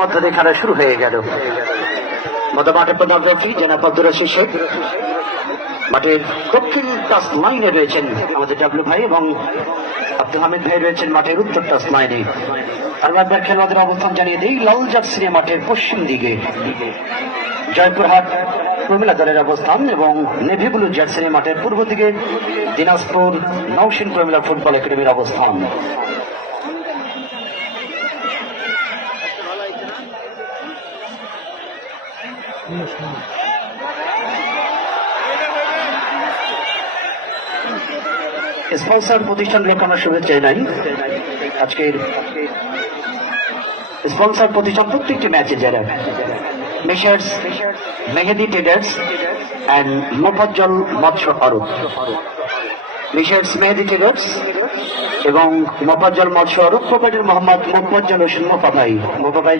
মধ্যে খেলা শুরু হয়ে গেল। মাঠে প্রধান রেফারি জনাব আব্দুর রশিদ শেখ, মাঠের দক্ষিণ টাচ লাইনে রয়েছেন আমাদের ডাবলু ভাই এবং আব্দুল হামিদ ভাই রয়েছেন মাঠের উত্তর টাচ লাইনে। আমরা খেলোয়াড়দের অবস্থান জানিয়ে দিই। লাল জার্সি মাঠের পশ্চিম দিকে জয়পুরহাট কুমিল্লা দলের অবস্থান এবং নেভি ব্লু জার্সি মাঠের পূর্ব দিকে দিনাজপুর নওশিন কুমিল্লা ফুটবল একাডেমির অবস্থান। স্পন্সর প্রতিষ্ঠানগুলো কোনো শুভেচ্ছা নাই। আজকের স্পন্সর প্রতিষ্ঠান প্রত্যেকটি ম্যাচে যারা messrs Mehedi traders and Mofazzal মৎস্য আড়ত, মেসার্স মেহেদি ট্রেডার্স এবং মোফাজ্জল মৎস্য আড়ত, প্রোপাইটার মোহাম্মদ মোফাজ্জল হোসেন মোফা ভাই